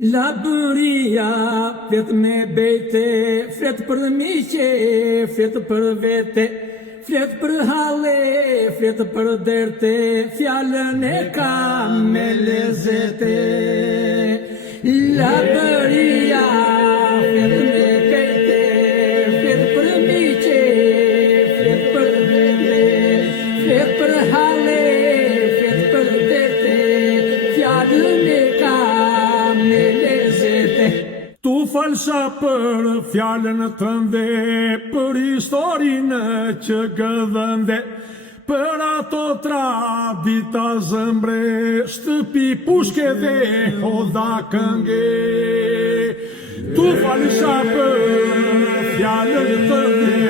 La bëria, flet me bejte, flet për miqe, flet për vete, flet për hale, flet për derte, fjallën e ka me lezete. La bëria, flet me bejte, flet për miqe, flet për vete, flet për hale, flet për derte, fjallën e ka me lezete. Tu falsa për fjallën tënde, për historinë që gëdhënde, për ato tradita zëmbre, shtëpi pushke dhe hodha kënge. Tu falsa për fjallën tënde,